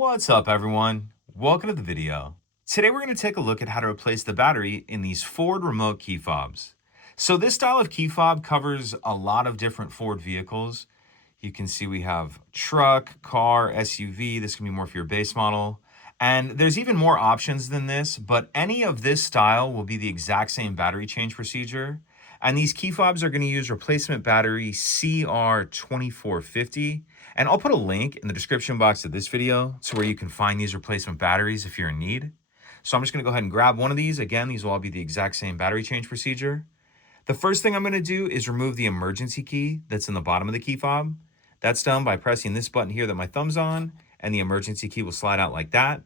What's up, everyone? Welcome to the video. Today we're going to take a look at how to replace the battery in these Ford remote key fobs. So this style of key fob covers a lot of different Ford vehicles. You can see we have truck, car, SUV. This can be more for your base model. And there's even more options than this, but any of this style will be the exact same battery change procedure. And these key fobs are going to use replacement battery CR2450. And I'll put a link in the description box of this video to where you can find these replacement batteries if you're in need. So I'm just going to go ahead and grab one of these. Again, these will all be the exact same battery change procedure. The first thing I'm going to do is remove the emergency key that's in the bottom of the key fob. That's done by pressing this button here that my thumb's on, and the emergency key will slide out like that.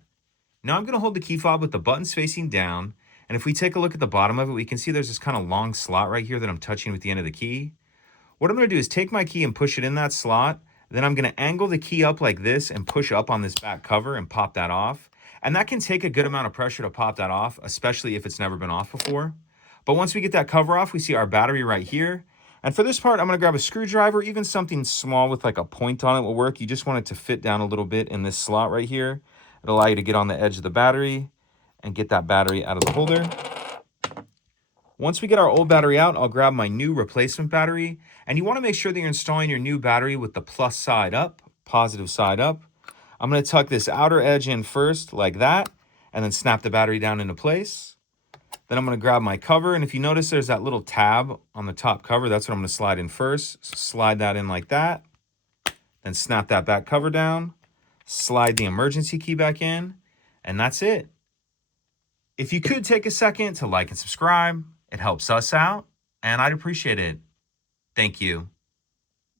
Now I'm going to hold the key fob with the buttons facing down, and if we take a look at the bottom of it, we can see there's this kind of long slot right here that I'm touching with the end of the key. What I'm going to do is take my key and push it in that slot. Then I'm going to angle the key up like this and push up on this back cover and pop that off. And that can take a good amount of pressure to pop that off, especially if it's never been off before. But once we get that cover off, we see our battery right here. And for this part, I'm going to grab a screwdriver. Even something small with like a point on it will work. You just want it to fit down a little bit in this slot right here. It'll allow you to get on the edge of the battery and get that battery out of the holder. Once we get our old battery out, I'll grab my new replacement battery. And you want to make sure that you're installing your new battery with the plus side up, positive side up. I'm going to tuck this outer edge in first like that, and then snap the battery down into place. Then I'm going to grab my cover, and if you notice there's that little tab on the top cover, that's what I'm going to slide in first. So slide that in like that, then snap that back cover down, slide the emergency key back in, and that's it. If you could take a second to like and subscribe, it helps us out, and I'd appreciate it. Thank you.